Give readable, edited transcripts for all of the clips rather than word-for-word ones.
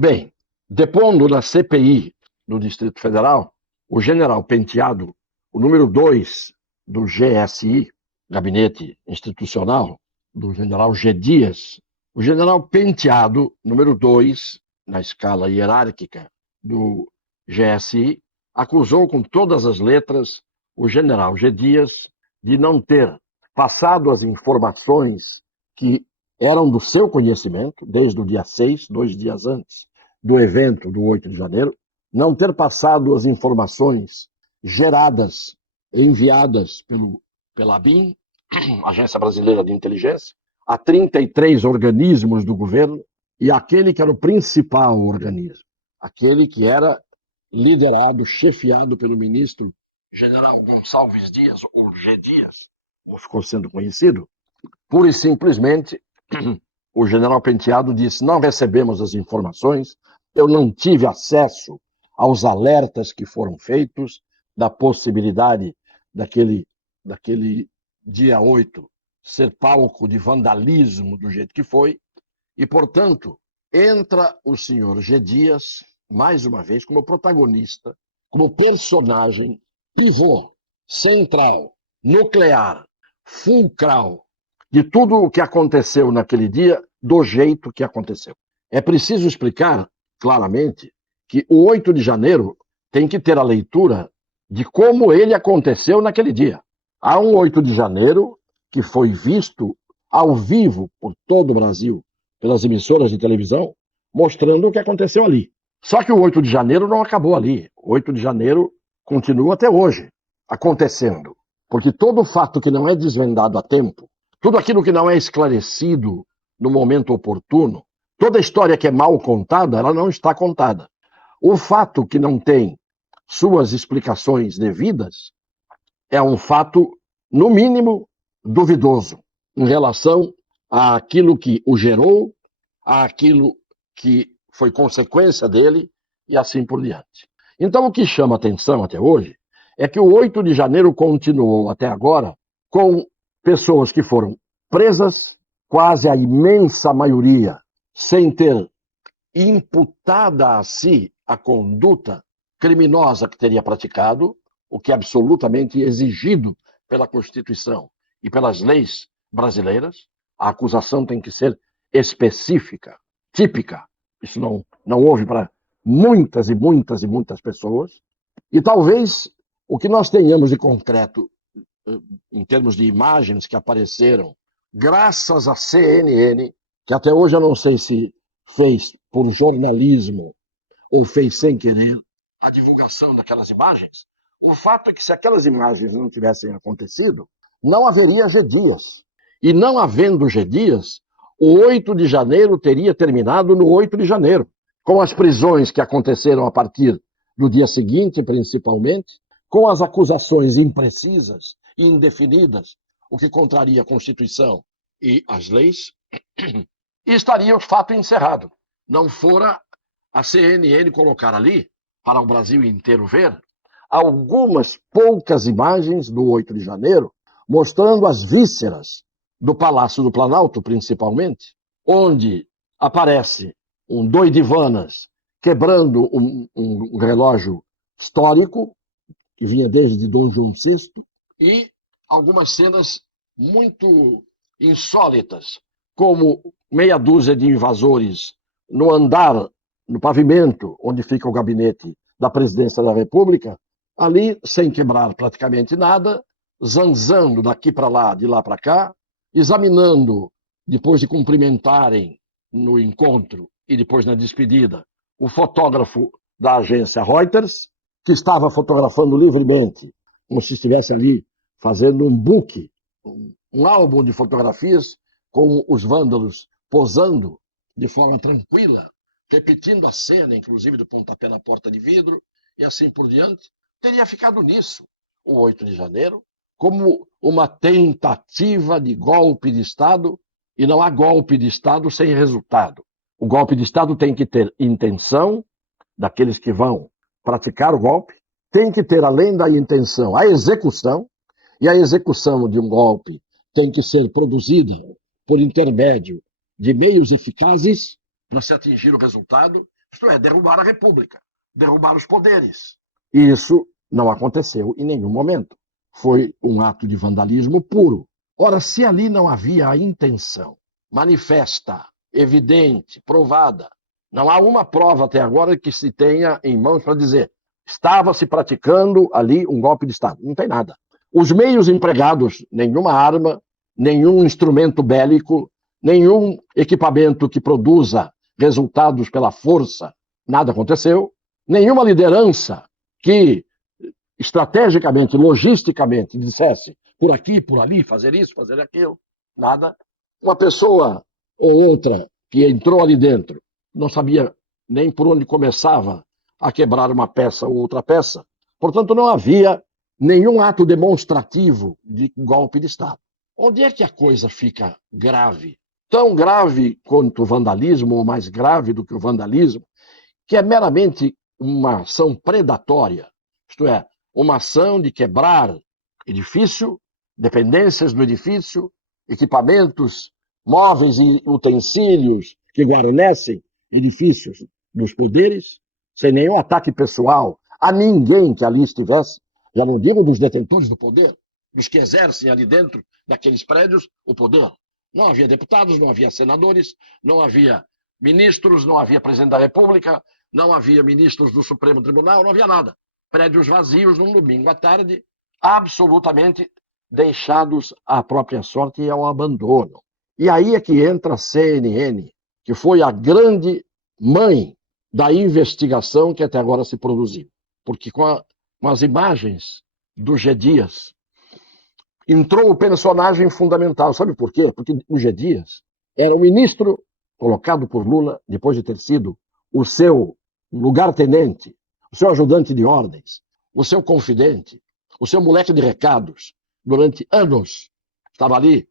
Bem, depondo na CPI do Distrito Federal, o general Penteado, o número 2 do GSI, Gabinete Institucional, do general G. Dias, o general Penteado, número 2 na escala hierárquica do GSI, acusou com todas as letras o general G. Dias de não ter passado as informações que eram do seu conhecimento, desde o dia 6, 2 dias antes do evento do 8 de janeiro, não ter passado as informações geradas, enviadas pela ABIN, Agência Brasileira de Inteligência, a 33 organismos do governo e aquele que era o principal organismo, aquele que era liderado, chefiado pelo ministro general Gonçalves Dias, ou G. Dias, ou ficou sendo conhecido, pura e simplesmente o general Penteado disse: não recebemos as informações, eu não tive acesso aos alertas que foram feitos da possibilidade daquele dia 8 ser palco de vandalismo do jeito que foi, e, portanto, entra o senhor G. Dias, mais uma vez, como protagonista, como personagem pivô, central, nuclear, fulcral, de tudo o que aconteceu naquele dia, do jeito que aconteceu. É preciso explicar claramente que o 8 de janeiro tem que ter a leitura de como ele aconteceu naquele dia. Há um 8 de janeiro que foi visto ao vivo por todo o Brasil, pelas emissoras de televisão, mostrando o que aconteceu ali. Só que o 8 de janeiro não acabou ali. O 8 de janeiro continua até hoje acontecendo. Porque todo fato que não é desvendado a tempo, tudo aquilo que não é esclarecido no momento oportuno, toda história que é mal contada, ela não está contada. O fato que não tem suas explicações devidas é um fato, no mínimo, duvidoso em relação àquilo que o gerou, àquilo que foi consequência dele e assim por diante. Então, o que chama atenção até hoje é que o 8 de janeiro continuou até agora com pessoas que foram presas, quase a imensa maioria, sem ter imputada a si a conduta criminosa que teria praticado, o que é absolutamente exigido pela Constituição e pelas leis brasileiras. A acusação tem que ser específica, típica. Isso não houve para muitas e muitas e muitas pessoas. E talvez o que nós tenhamos de concreto, em termos de imagens que apareceram, graças à CNN, que até hoje eu não sei se fez por jornalismo ou fez sem querer a divulgação daquelas imagens, o fato é que se aquelas imagens não tivessem acontecido, não haveria G. Dias. E não havendo G. Dias, o 8 de janeiro teria terminado no 8 de janeiro, com as prisões que aconteceram a partir do dia seguinte, principalmente, com as acusações imprecisas e indefinidas, o que contraria a Constituição e as leis, e estaria o fato encerrado. Não fora a CNN colocar ali, para o Brasil inteiro ver, algumas poucas imagens do 8 de janeiro, mostrando as vísceras do Palácio do Planalto, principalmente, onde aparece um doidivanas quebrando um relógio histórico, que vinha desde Dom João VI, e algumas cenas muito insólitas, como meia dúzia de invasores no andar, no pavimento, onde fica o gabinete da presidência da República, ali sem quebrar praticamente nada, zanzando daqui para lá, de lá para cá, examinando, depois de cumprimentarem no encontro e depois na despedida, o fotógrafo da agência Reuters, que estava fotografando livremente, como se estivesse ali fazendo um book, um álbum de fotografias com os vândalos posando de forma tranquila, repetindo a cena, inclusive do pontapé na porta de vidro, e assim por diante, teria ficado nisso o 8 de janeiro, como uma tentativa de golpe de Estado, e não há golpe de Estado sem resultado. O golpe de Estado tem que ter intenção daqueles que vão praticar o golpe, tem que ter, além da intenção, a execução, e a execução de um golpe tem que ser produzida por intermédio de meios eficazes para se atingir o resultado, Isto é, derrubar a República, derrubar os poderes. E isso não aconteceu em nenhum momento. Foi um ato de vandalismo puro. Ora, se ali não havia a intenção manifesta, evidente, provada, não há uma prova até agora que se tenha em mãos para dizer estava se praticando ali um golpe de Estado. Não tem nada. Os meios empregados, nenhuma arma, nenhum instrumento bélico, nenhum equipamento que produza resultados pela força, nada aconteceu. Nenhuma liderança que estrategicamente, logisticamente, dissesse por aqui, por ali, fazer isso, fazer aquilo, nada. Uma pessoa ou outra que entrou ali dentro não sabia nem por onde começava a quebrar uma peça ou outra peça. Portanto, não havia nenhum ato demonstrativo de golpe de Estado. Onde é que a coisa fica grave? Tão grave quanto o vandalismo, ou mais grave do que o vandalismo, que é meramente uma ação predatória, isto é, uma ação de quebrar edifício, dependências do edifício, equipamentos, móveis e utensílios que guarnecem edifícios dos poderes, sem nenhum ataque pessoal a ninguém que ali estivesse, já não digo dos detentores do poder, dos que exercem ali dentro daqueles prédios o poder. Não havia deputados, não havia senadores, não havia ministros, não havia presidente da República, não havia ministros do Supremo Tribunal, não havia nada. Prédios vazios num domingo à tarde, absolutamente deixados à própria sorte e ao abandono. E aí é que entra a CNN, que foi a grande mãe da investigação que até agora se produziu. Porque com as imagens do G. Dias, entrou o personagem fundamental. Sabe por quê? Porque o G. Dias era o ministro colocado por Lula, depois de ter sido o seu lugar-tenente, o seu ajudante de ordens, o seu confidente, o seu moleque de recados, durante anos. Estava ali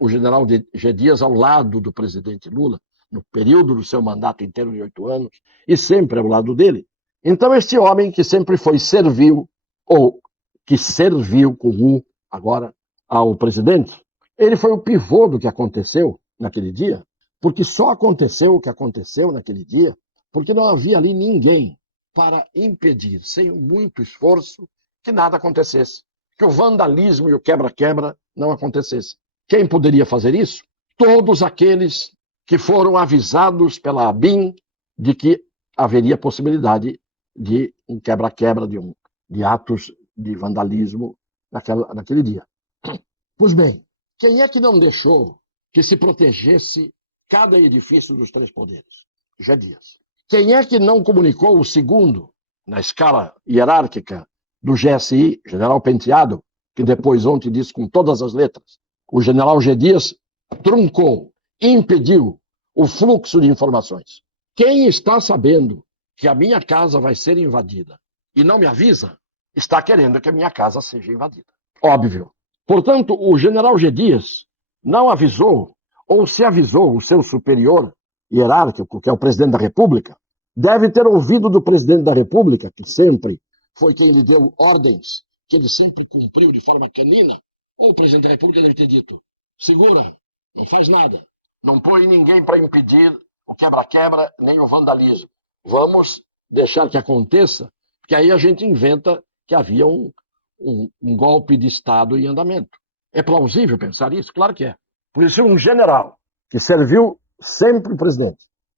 o general G. Dias ao lado do presidente Lula, no período do seu mandato inteiro de 8 anos, e sempre ao lado dele. Então, este homem que sempre foi servil, ou que serviu com U agora ao presidente, ele foi o pivô do que aconteceu naquele dia, porque só aconteceu o que aconteceu naquele dia porque não havia ali ninguém para impedir, sem muito esforço, que nada acontecesse, que o vandalismo e o quebra-quebra não acontecesse. Quem poderia fazer isso? Todos aqueles que foram avisados pela ABIN de que haveria possibilidade de um quebra-quebra, de atos de vandalismo naquele dia. Pois bem, quem é que não deixou que se protegesse cada edifício dos três poderes? G. Dias. Quem é que não comunicou o segundo, na escala hierárquica do GSI, general Penteado, que depois ontem disse com todas as letras, o general G. Dias truncou, impediu o fluxo de informações. Quem está sabendo que a minha casa vai ser invadida e não me avisa, está querendo que a minha casa seja invadida. Óbvio. Portanto, o general G. Dias não avisou, ou se avisou o seu superior hierárquico, que é o presidente da República, deve ter ouvido do presidente da República, que sempre foi quem lhe deu ordens, que ele sempre cumpriu de forma canina, ou o presidente da República deve ter dito, segura, não faz nada, não põe ninguém para impedir o quebra-quebra nem o vandalismo. Vamos deixar que aconteça, porque aí a gente inventa que havia um golpe de Estado em andamento. É plausível pensar isso? Claro que é. Por isso, um general que serviu sempre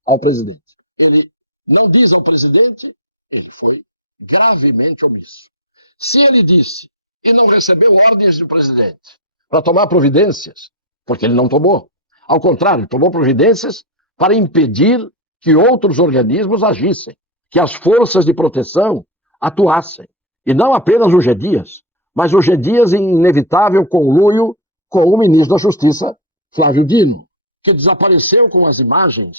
ao presidente, ele não diz ao presidente, ele foi gravemente omisso. Se ele disse e não recebeu ordens do presidente para tomar providências, porque ele não tomou. Ao contrário, tomou providências para impedir que outros organismos agissem, que as forças de proteção atuassem. E não apenas o G. Dias, mas o G. Dias em inevitável conluio com o ministro da Justiça, Flávio Dino, que desapareceu com as imagens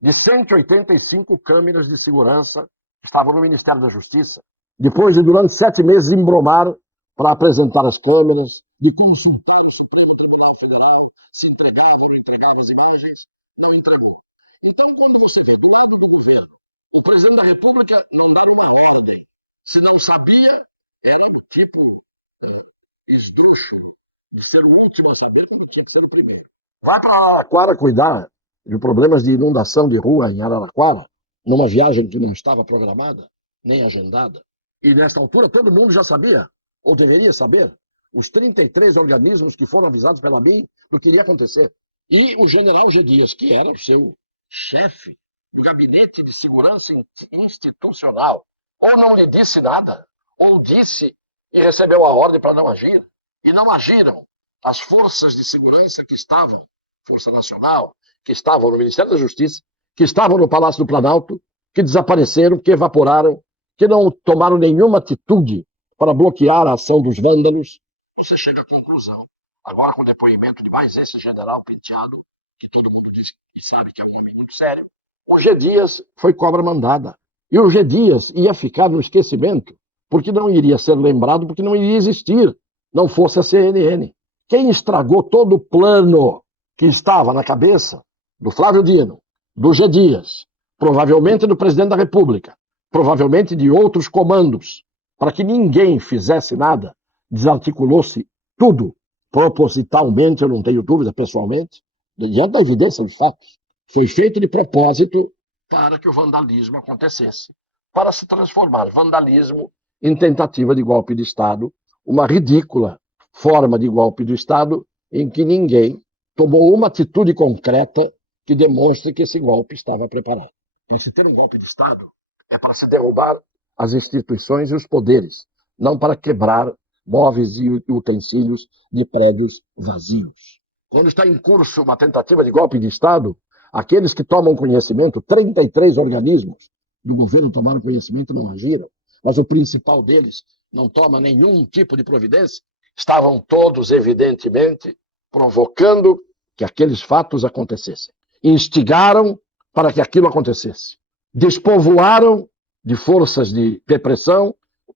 de 185 câmeras de segurança que estavam no Ministério da Justiça, depois de, durante 7 meses, embromar para apresentar as câmeras, de consultar o Supremo Tribunal Federal, se entregava ou não entregava as imagens, não entregou. Então, quando você vê do lado do governo, o presidente da República não dar uma ordem, se não sabia, era do tipo esdrúxulo, de ser o último a saber quando tinha que ser o primeiro. Vai para Araraquara cuidar de problemas de inundação de rua em Araraquara, numa viagem que não estava programada, nem agendada. E nesta altura todo mundo já sabia, ou deveria saber, os 33 organismos que foram avisados pela BIM do que iria acontecer. E o general G. Dias, que era o seu chefe do Gabinete de Segurança Institucional, ou não lhe disse nada, ou disse e recebeu a ordem para não agir. E não agiram as forças de segurança que estavam, Força Nacional, que estavam no Ministério da Justiça, que estavam no Palácio do Planalto, que desapareceram, que evaporaram, que não tomaram nenhuma atitude para bloquear a ação dos vândalos. Você chega à conclusão, agora com o depoimento de mais esse general Penteado, que todo mundo diz e sabe que é um homem muito sério, o G. Dias foi cobra mandada. E o G. Dias ia ficar no esquecimento, porque não iria ser lembrado, porque não iria existir, não fosse a CNN. Quem estragou todo o plano que estava na cabeça do Flávio Dino, do G. Dias, provavelmente do presidente da República, provavelmente de outros comandos, para que ninguém fizesse nada, desarticulou-se tudo, propositalmente, eu não tenho dúvida pessoalmente, diante da evidência dos fatos. Foi feito de propósito para que o vandalismo acontecesse, para se transformar vandalismo em tentativa de golpe de Estado, uma ridícula forma de golpe do Estado em que ninguém tomou uma atitude concreta que demonstre que esse golpe estava preparado. Para se ter um golpe de Estado, é para se derrubar as instituições e os poderes, não para quebrar móveis e utensílios de prédios vazios. Quando está em curso uma tentativa de golpe de Estado, aqueles que tomam conhecimento, 33 organismos do governo tomaram conhecimento e não agiram, mas o principal deles não toma nenhum tipo de providência, estavam todos, evidentemente, provocando que aqueles fatos acontecessem. Instigaram para que aquilo acontecesse. Despovoaram de forças de repressão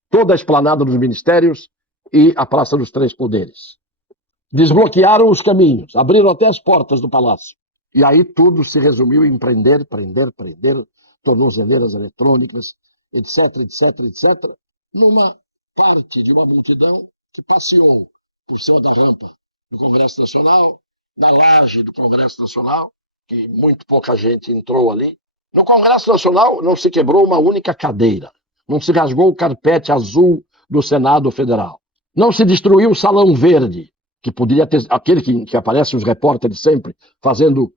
toda a esplanada dos ministérios e a Praça dos Três Poderes. Desbloquearam os caminhos, abriram até as portas do palácio. E aí tudo se resumiu em prender, tornozeleiras eletrônicas, etc, numa parte de uma multidão que passeou por cima da rampa do Congresso Nacional, na laje do Congresso Nacional, que muito pouca gente entrou ali. No Congresso Nacional não se quebrou uma única cadeira, não se rasgou o carpete azul do Senado Federal, não se destruiu o Salão Verde, que poderia ter, aquele que aparece os repórteres sempre fazendo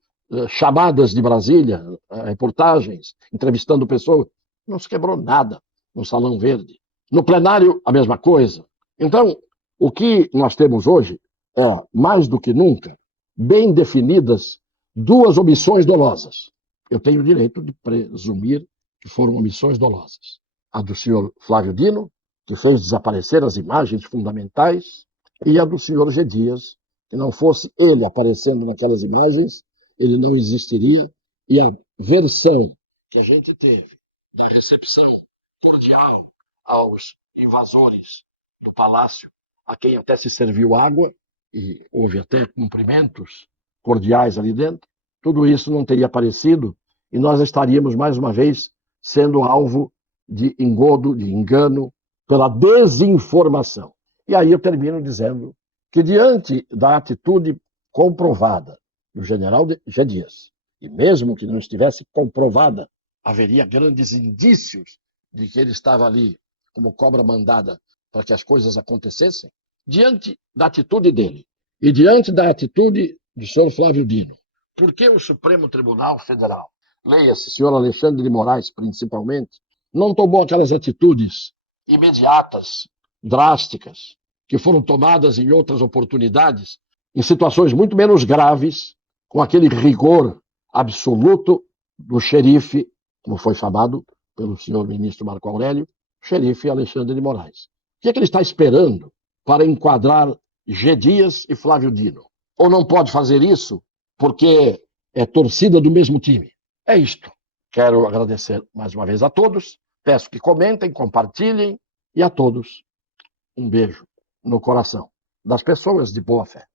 chamadas de Brasília, reportagens, entrevistando pessoas. Não se quebrou nada no Salão Verde. No plenário, a mesma coisa. Então, o que nós temos hoje é, mais do que nunca, bem definidas duas omissões dolosas. Eu tenho o direito de presumir que foram omissões dolosas. A do senhor Flávio Dino, que fez desaparecer as imagens fundamentais, e a do senhor G. Dias, que não fosse ele aparecendo naquelas imagens, ele não existiria, e a versão que a gente teve da recepção cordial aos invasores do palácio, a quem até se serviu água, e houve até cumprimentos cordiais ali dentro, tudo isso não teria aparecido, e nós estaríamos, mais uma vez, sendo alvo de engodo, de engano, pela desinformação. E aí eu termino dizendo que, diante da atitude comprovada do general G. Dias, e mesmo que não estivesse comprovada, haveria grandes indícios de que ele estava ali como cobra mandada para que as coisas acontecessem, diante da atitude dele e diante da atitude do senhor Flávio Dino. Por que o Supremo Tribunal Federal, leia-se, senhor Alexandre de Moraes principalmente, não tomou aquelas atitudes imediatas, drásticas, que foram tomadas em outras oportunidades, em situações muito menos graves, com aquele rigor absoluto do xerife, como foi chamado pelo senhor ministro Marco Aurélio, xerife Alexandre de Moraes. O que é que ele está esperando para enquadrar G. Dias e Flávio Dino? Ou não pode fazer isso porque é torcida do mesmo time? É isto. Quero agradecer mais uma vez a todos, peço que comentem, compartilhem, e a todos um beijo no coração das pessoas de boa fé.